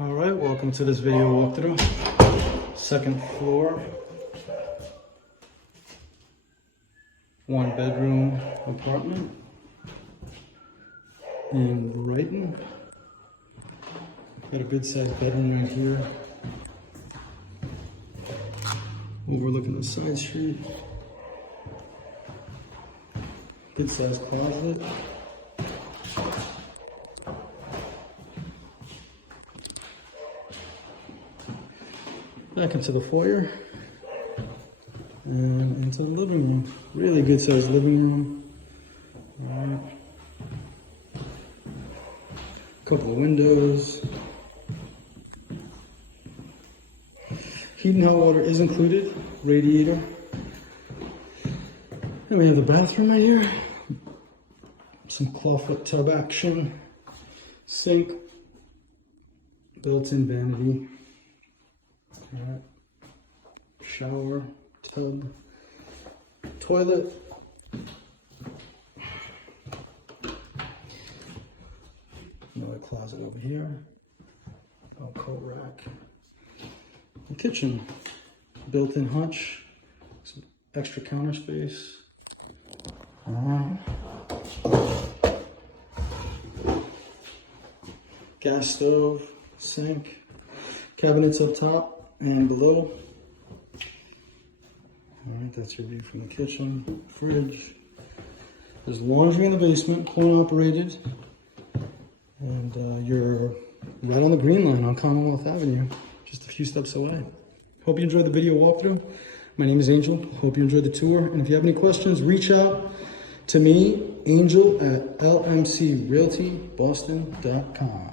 All right, welcome to this video walkthrough. Second floor, 1-bedroom apartment in Brighton. Got a good sized bedroom right here, overlooking the side street. Good sized closet. Back into the foyer and into the living room. Really good sized living room. All right. Couple of windows. Heat and hot water is included. Radiator. And we have the bathroom right here. Some clawfoot tub action. Sink. Built-in vanity. All right. Shower, tub, toilet. Another closet over here. A coat rack. The kitchen, built-in hutch, some extra counter space. All right. Gas stove, sink, cabinets up top and below. All right, that's your view from the kitchen, fridge. There's laundry in the basement, coin operated. And you're right on the green line on Commonwealth Avenue, just a few steps away. Hope you enjoyed the video walkthrough. My name is Angel. Hope you enjoyed the tour. And if you have any questions, reach out to me, Angel at lmcrealtyboston.com.